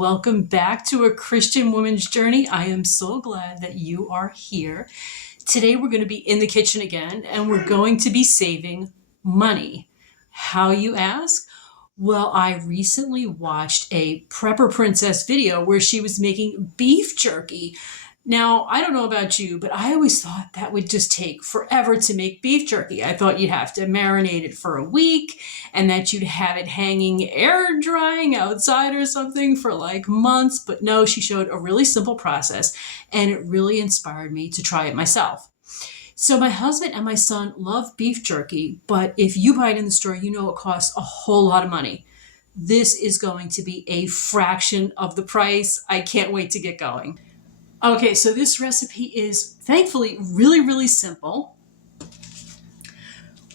Welcome back to A Christian Woman's Journey. I am so glad that you are here. Today we're going to be in the kitchen again, and we're going to be saving money. How, you ask? Well, I recently watched a Prepper Princess video where she was making beef jerky. Now, I don't know about you, but I always thought that would just take forever to make beef jerky. I thought you'd have to marinate it for a week and that you'd have it hanging air drying outside or something for like months. But no, she showed a really simple process and it really inspired me to try it myself. So my husband and my son love beef jerky, but if you buy it in the store, you know it costs a whole lot of money. This is going to be a fraction of the price. I can't wait to get going. Okay, so this recipe is thankfully really simple.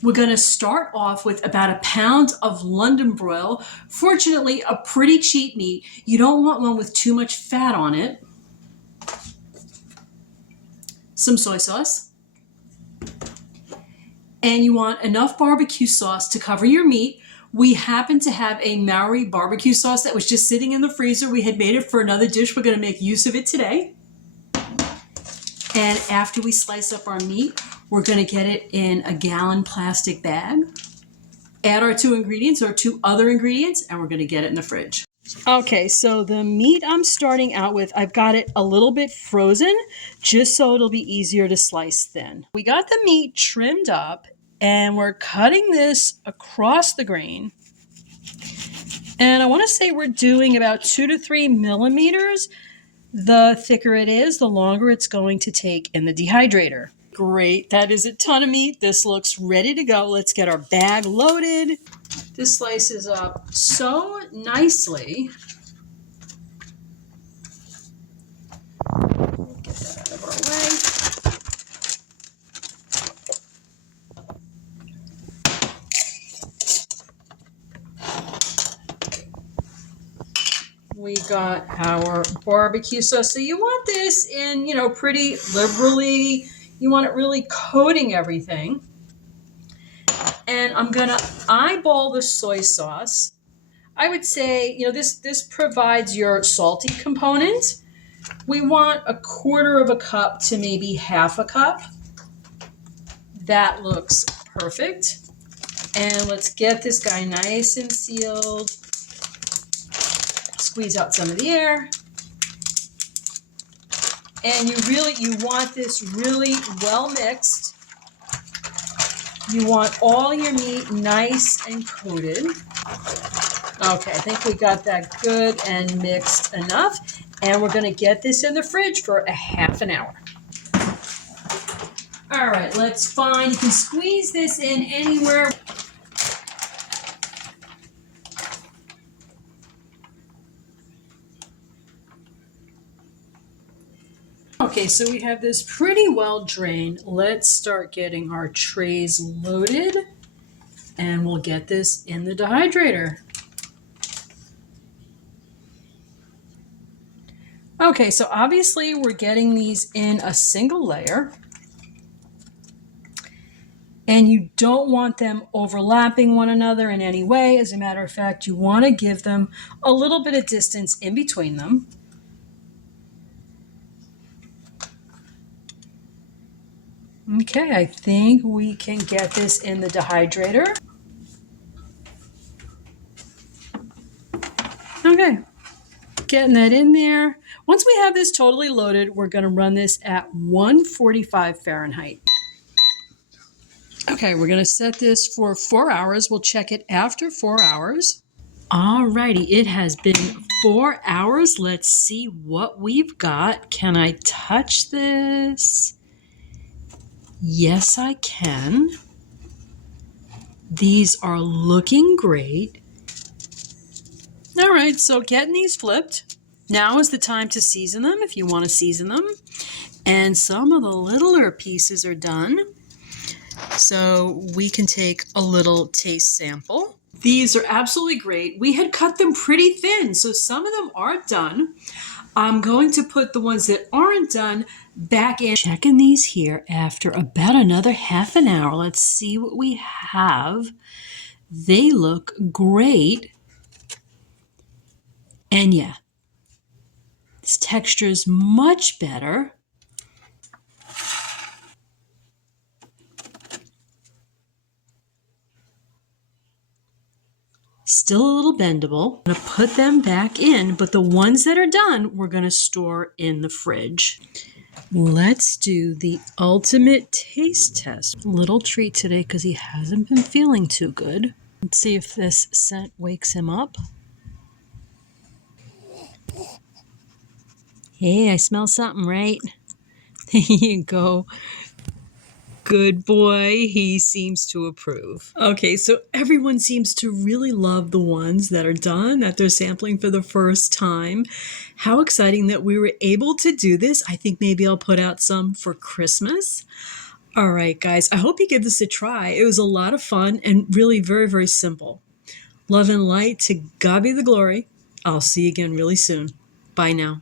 We're going to start off with about a pound of London broil. Fortunately, a pretty cheap meat. You don't want one with too much fat on it. Some soy sauce. And you want enough barbecue sauce to cover your meat. We happen to have a Maori barbecue sauce that was just sitting in the freezer. We had made it for another dish. We're going to make use of it today. And after we slice up our meat, we're going to get it in a gallon plastic bag. Add our two other ingredients, and we're going to get it in the fridge. Okay, so the meat I'm starting out with, I've got it a little bit frozen, just so it'll be easier to slice thin. We got the meat trimmed up, and we're cutting this across the grain. And I want to say we're doing about 2 to 3 millimeters. The thicker it is, the longer it's going to take in the dehydrator. Great, that is a ton of meat. This looks ready to go. Let's get our bag loaded. This slices up so nicely. Get that out of our way. We got our barbecue sauce. So you want this in, pretty liberally. You want it really coating everything. And I'm going to eyeball the soy sauce. I would say, this provides your salty component. We want 1/4 cup to maybe 1/2 cup. That looks perfect. And let's get this guy nice and sealed. Squeeze out some of the air. And you want this really well mixed. You want all your meat nice and coated. Okay, I think we got that good and mixed enough. And we're going to get this in the fridge for a half an hour. All right, let's find, you can squeeze this in anywhere. Okay, so we have this pretty well drained. Let's start getting our trays loaded, and we'll get this in the dehydrator. Okay, so obviously we're getting these in a single layer, and you don't want them overlapping one another in any way. As a matter of fact, you want to give them a little bit of distance in between them. Okay, I think we can get this in the dehydrator. Okay, getting that in there. Once we have this totally loaded, we're going to run this at 145 Fahrenheit. Okay, we're going to set this for 4 hours. We'll check it after 4 hours. Alrighty, it has been 4 hours. Let's see what we've got. Can I touch this? Yes, I can. These are looking great. All right, so getting these flipped. Now is the time to season them if you want to season them. And some of the littler pieces are done. So we can take a little taste sample. These are absolutely great. We had cut them pretty thin, so some of them are done. I'm going to put the ones that aren't done back in. Checking these here after about another half an hour. Let's see what we have. They look great. And yeah, This texture is much better. Still a little bendable. I'm going to put them back in, but the ones that are done, we're going to store in the fridge. Let's do the ultimate taste test. Little treat today because he hasn't been feeling too good. Let's see if this scent wakes him up. Hey, I smell something, right? There you go. Good boy. He seems to approve. Okay, so everyone seems to really love the ones that are done, that they're sampling for the first time. How exciting that we were able to do this. I think maybe I'll put out some for Christmas. All right, guys, I hope you give this a try. It was a lot of fun and really very, very simple. Love and light, to God be the glory. I'll see you again really soon. Bye now.